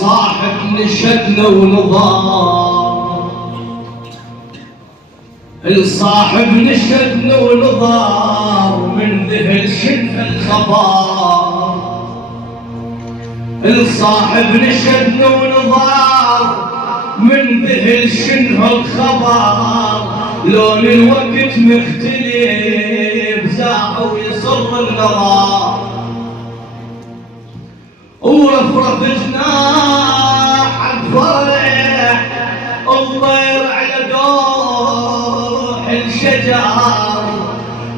الصاحب نشدنا ونضار، الصاحب نشدنا ونضار من ذهل شنه الخبار، الصاحب نشدنا ونضار من ذهل شنه الخبر، لون الوقت مختلف زاح ويصر النظر، ورفرف جناح الفرح الطير على دوح الشجر،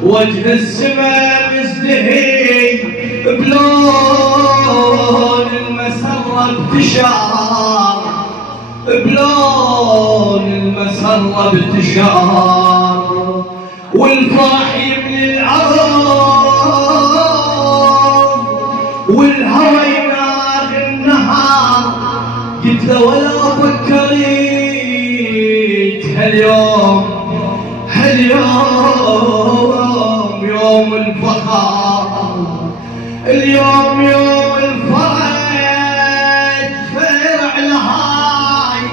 وجه السماء مزدهي بلون المسرة ابتشار، بلون المسرة ابتشار، والفرح يملي العرض والهوى يناغي النهار. قلت له ولا فكريت هاليوم يوم الفخر، اليوم يوم الفرج خير على هاي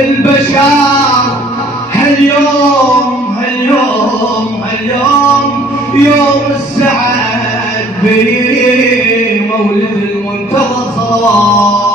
البشر. هاليوم يوم السعد بمولد المنتظر.